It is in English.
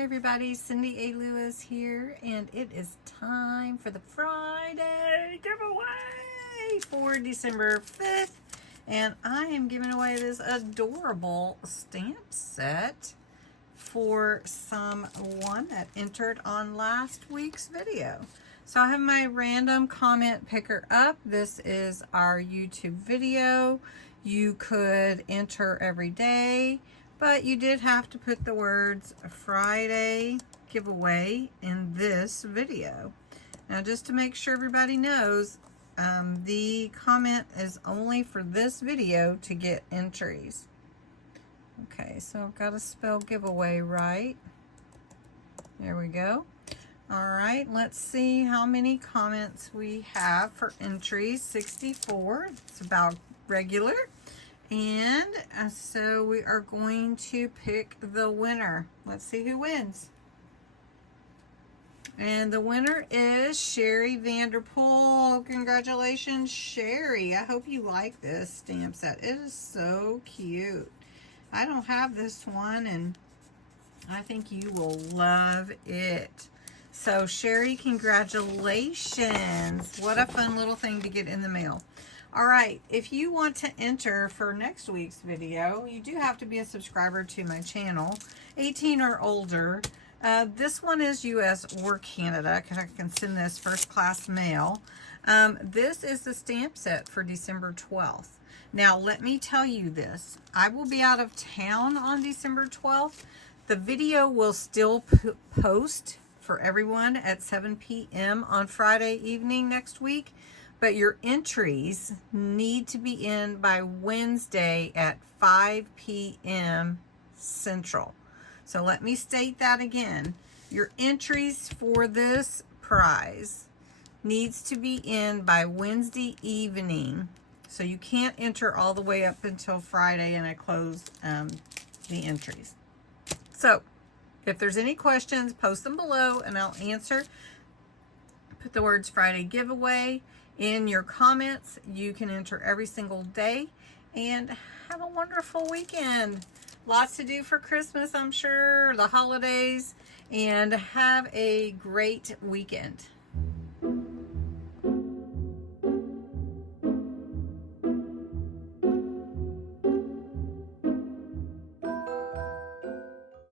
Hey everybody, CindyALewis here, and it is time for the Friday giveaway for December 5th. And I am giving away this adorable stamp set for someone that entered on last week's video. So I have my random comment picker up. This is our YouTube video. You could enter every day, but you did have to put the words Friday giveaway in this video. Now, just to make sure everybody knows, the comment is only for this video to get entries. Okay, so I've got to spell giveaway right. There we go. All right, let's see how many comments we have for entries. 64. It's about regular. And so we are going to pick the winner. Let's see who wins. And the winner is Sherry Vanderpool. Congratulations, Sherry. I hope you like this stamp set. It is so cute. I don't have this one, and I think you will love it. So, Sherry, congratulations. What a fun little thing to get in the mail. All right, if you want to enter for next week's video, you do have to be a subscriber to my channel, 18 or older. This one is US or Canada, because I can send this first class mail. This is the stamp set for December 12th. Now, let me tell you this. I will be out of town on December 12th. The video will still post for everyone at 7 p.m. on Friday evening next week. But your entries need to be in by Wednesday at 5 p.m. Central. So let me state that again. Your entries for this prize needs to be in by Wednesday evening. So you can't enter all the way up until Friday, and I close the entries. So if there's any questions, post them below and I'll answer. Put the words Friday giveaway in your comments. You can enter every single day, and have a wonderful weekend. Lots to do for Christmas, I'm sure, the holidays, and have a great weekend.